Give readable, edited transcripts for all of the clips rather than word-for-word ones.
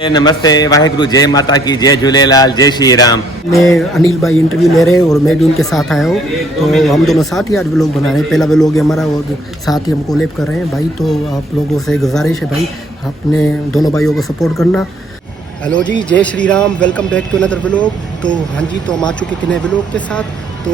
नमस्ते, वाहेगुरु, जय माता की, जय झूलेलाल, जय श्री राम। मैं अनिल भाई इंटरव्यू ले रहे हैं और मैं भी उनके साथ आया हूँ। तो हम दोनों साथ ही आज व्लॉग बना रहे हैं। पहला व्लॉग है हमारा और साथ ही हम कोलैब कर रहे हैं भाई। तो आप लोगों से गुजारिश है भाई, अपने दोनों भाइयों को सपोर्ट करना। हेलो जी, जय Shri Ram, welcome back to another vlog. तो हाँ जी, तो हम आ चुके नए व्लॉग के साथ। तो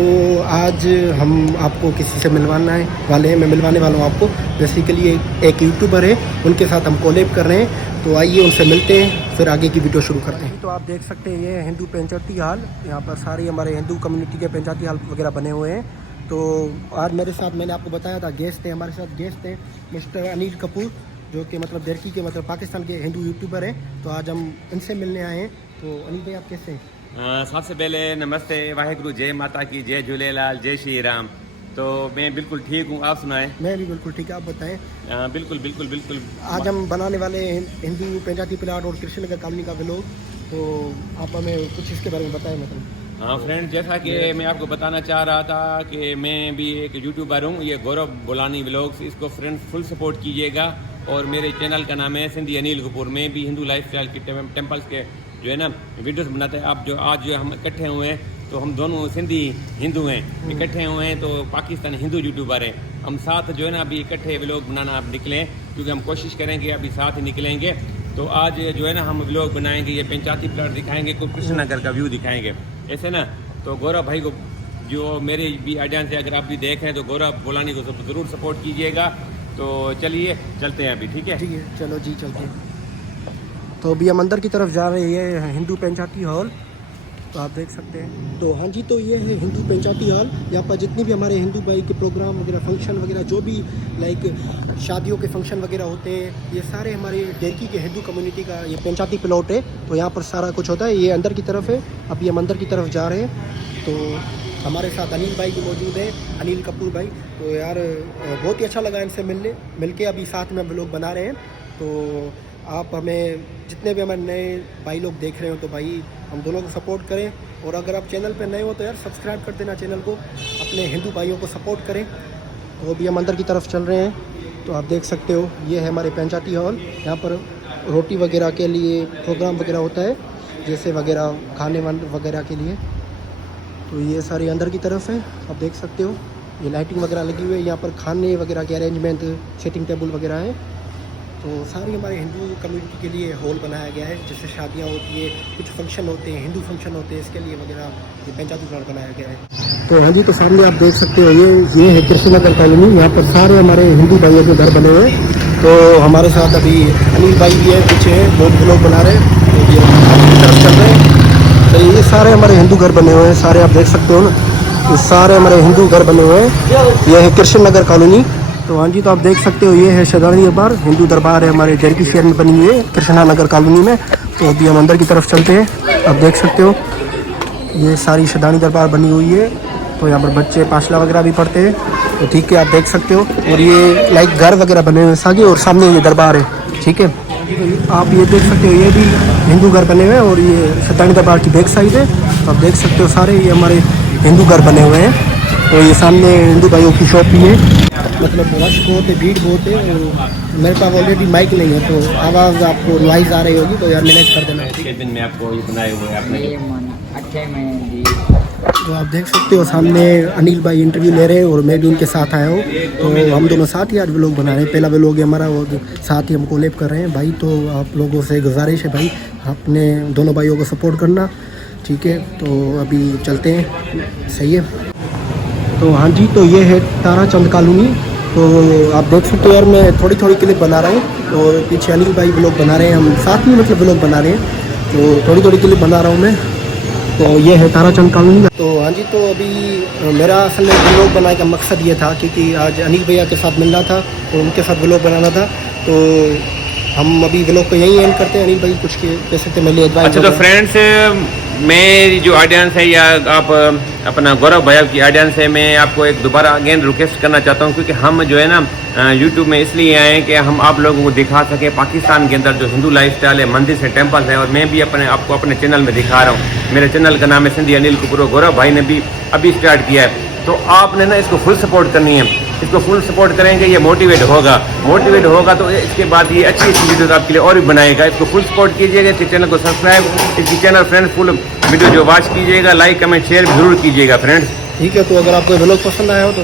आज हम आपको किसी से मिलवाना वाले हैं, मैं मिलवाने वाला हूँ आपको। बेसिकली एक यूट्यूबर है, उनके साथ हम कोलैब कर रहे हैं। तो आइए उनसे मिलते हैं, फिर आगे की वीडियो शुरू करते हैं। तो आप देख सकते हैं ये हिंदू पंचायती हाल, यहाँ पर सारे हमारे हिंदू कम्युनिटी के पंचायती हाल वगैरह बने हुए हैं। तो आज मेरे साथ, मैंने आपको बताया था, गेस्ट है हमारे साथ, गेस्ट है मिस्टर अनिल कपूर, जो कि मतलब देरकी के मतलब पाकिस्तान के हिंदू यूट्यूबर हैं। तो आज हम इनसे मिलने आए हैं। तो अनिल भाई, आप कैसे हैं? सबसे पहले नमस्ते, वाहेगुरु, जय माता की, जय झूलेलाल, जय श्री राम। तो मैं बिल्कुल ठीक हूँ, आप सुनाएं? मैं भी बिल्कुल ठीक है, आप बताएं। बिल्कुल बिल्कुल बिल्कुल। आज हम बनाने वाले हैं हिंदू पंचायती प्लाट और कृष्णनगर कॉलोनी का व्लॉग। तो आप हमें कुछ इसके बारे में बताएं। मतलब हाँ फ्रेंड, जैसा कि मैं आपको बताना चाह रहा था कि मैं भी एक यूट्यूबर हूँ, ये गौरव बोलानी व्लॉग्स, इसको फ्रेंड फुल सपोर्ट कीजिएगा। और मेरे चैनल का नाम है सिंधी अनिल कपूर। मैं भी हिंदू लाइफस्टाइल के टेम्पल्स के जो है ना वीडियोस बनाते हैं। आप जो आज जो हम इकट्ठे हुए हैं, तो हम दोनों सिंधी हिंदू हैं, इकट्ठे हुए हैं, तो पाकिस्तान हिंदू यूट्यूबर हैं। हम साथ जो है ना अभी इकट्ठे व्लॉग बनाना आप निकलें, क्योंकि हम कोशिश करेंगे अभी साथ ही निकलेंगे। तो आज जो है ना हम व्लॉग बनाएंगे, ये पंचायती प्लाट दिखाएंगे, कोई कृष्णनगर का व्यू दिखाएंगे, ऐसे ना। तो गौरव भाई को, जो मेरे भी ऑडियंस है, अगर आप भी देख रहे हैं तो गौरव बोलानी को ज़रूर सपोर्ट कीजिएगा। तो चलिए चलते हैं अभी, ठीक है? ठीक है, चलो जी चलते हैं। तो अभी हम अंदर की तरफ जा रहे हैं, ये हिंदू पंचायती हॉल। तो आप देख सकते हैं। तो हाँ जी, तो ये है हिंदू पंचायती हॉल। यहाँ पर जितने भी हमारे हिंदू भाई के प्रोग्राम वगैरह, फंक्शन वगैरह, जो भी लाइक शादियों के फंक्शन वगैरह होते हैं, ये सारे हमारे देरकी के हिंदू कम्युनिटी का ये पंचायती प्लॉट है। तो यहाँ पर सारा कुछ होता है। ये अंदर की तरफ है, अभी हम अंदर की तरफ जा रहे हैं। तो हमारे साथ अनिल भाई भी मौजूद है, अनिल कपूर भाई। तो यार बहुत ही अच्छा लगा इनसे मिलके। अभी साथ में हम लोग बना रहे हैं। तो आप हमें, जितने भी हमारे नए भाई लोग देख रहे हो, तो भाई हम दोनों को सपोर्ट करें। और अगर आप चैनल पे नए हो तो यार सब्सक्राइब कर देना चैनल को, अपने हिंदू भाइयों को सपोर्ट करें। तो अभी हम अंदर की तरफ चल रहे हैं। तो आप देख सकते हो, ये है हमारे पंचायती हॉल। यहाँ पर रोटी वगैरह के लिए प्रोग्राम वगैरह होता है, जैसे वगैरह खाने वगैरह के लिए। तो ये सारी अंदर की तरफ है, आप देख सकते हो। ये लाइटिंग वगैरह लगी हुई है। यहाँ पर खाने वगैरह के अरेंजमेंट, सेटिंग टेबल वगैरह है। तो सारी हमारे हिंदू कम्युनिटी के लिए हॉल बनाया गया है। जैसे शादियाँ होती है, कुछ फंक्शन होते हैं, हिंदू फंक्शन होते हैं, इसके लिए वगैरह ये पंचायती प्लाट बनाया गया है। तो हाँ जी, तो सामने आप देख सकते हो, ये है कृष्णनगर कॉलोनी। यहाँ पर सारे हमारे हिंदू भाइयों के घर बने हुए हैं। तो हमारे साथ अभी अनिल भाई भी है, पीछे है, बहुत लोग बना रहे हैं। तो ये आगे की तरफ चल रहे हैं। तो ये सारे हमारे हिंदू घर बने हुए हैं, सारे आप देख सकते हो ना, ये सारे हमारे हिंदू घर बने हुए हैं। ये है कृष्णनगर कॉलोनी। तो हाँ जी, तो आप देख सकते हो, ये है शदानी दरबार, हिंदू दरबार है हमारे देरकी शहर में बनी हुई है, कृष्णनगर कॉलोनी में। तो अभी हम अंदर की तरफ चलते हैं। आप देख सकते हो, ये सारी शदानी दरबार बनी हुई है। तो यहाँ पर बच्चे पाशला वगैरह भी पढ़ते हैं। तो ठीक है, आप देख सकते हो। और ये लाइक घर वगैरह बने हुए हैं सागे, और सामने ये दरबार है, ठीक है। आप ये देख सकते हो, ये भी हिंदू घर बने हुए हैं। और ये शदानी दरबार की बैक साइड है। तो आप देख सकते हो, सारे ये हमारे हिंदू घर बने हुए हैं। तो ये सामने हिंदू भाइयों की शॉप भी है। मतलब रश बहुत है, भीड़ बहुत है। और मेरे पास ऑलरेडी माइक नहीं है, तो आवाज़ आपको नॉइज़ आ रही होगी, तो यार मैनेज कर देना। कितने दिन में आपको ये बनाए हुए हैं आपने? तो आप देख सकते हो, सामने अनिल भाई इंटरव्यू ले रहे हैं और मैं भी उनके साथ आया हूँ। तो हम दोनों साथ ही आज व्लॉग बना रहे हैं। पहला व्लॉग है हमारा और साथ ही हम कोलैब कर रहे हैं भाई। तो आप लोगों से गुजारिश है भाई, अपने दोनों भाइयों को सपोर्ट करना, ठीक है। तो अभी चलते हैं, सही है। तो हाँ जी, तो ये है ताराचंद कॉलोनी। तो आप देख सकते हो यार, मैं थोड़ी थोड़ी क्लिप बना रहा हूँ और पीछे अनिल भाई व्लॉग बना रहे हैं, हम साथ में मतलब व्लॉग बना रहे हैं। तो थोड़ी थोड़ी क्लिप बना रहा हूँ मैं। तो ये है ताराचंद कॉलोनी। तो हाँ जी, तो अभी मेरा असल में व्लॉग बनाने का मकसद ये था, क्योंकि आज अनिल भैया के साथ मिलना था, तो उनके साथ व्लॉग बनाना था। तो हम अभी व्लॉग को यहीं एंड करते हैं। अनिल भाई कुछ कह सकते हैं मेरे एडवाइस? अच्छा, तो फ्रेंड्स, मेरी जो ऑडियंस है, या आप अपना गौरव भैया की ऑडियंस है, मैं आपको एक दोबारा अगेन रिक्वेस्ट करना चाहता हूँ, क्योंकि हम जो है ना यूट्यूब में इसलिए आए हैं कि हम आप लोगों को दिखा सकें पाकिस्तान के अंदर जो हिंदू लाइफस्टाइल है, मंदिर से टेम्पल है। और मैं भी आपको अपने चैनल में दिखा रहा हूँ। मेरे चैनल का नाम है सिंधी अनिल कपूर। गौरव भाई ने भी अभी स्टार्ट किया है। तो आपने ना इसको फुल सपोर्ट करनी है। इसको फुल सपोर्ट करेंगे, ये मोटिवेट होगा तो इसके बाद ये अच्छी वीडियोस आपके लिए और भी बनाएगा। इसको फुल सपोर्ट कीजिएगा, इसके चैनल को सब्सक्राइब, इसकी चैनल फ्रेंड्स फुल वीडियो जो वॉच कीजिएगा, लाइक कमेंट शेयर जरूर कीजिएगा फ्रेंड्स। ठीक है, तो अगर आपको व्लॉग पसंद आया हो तो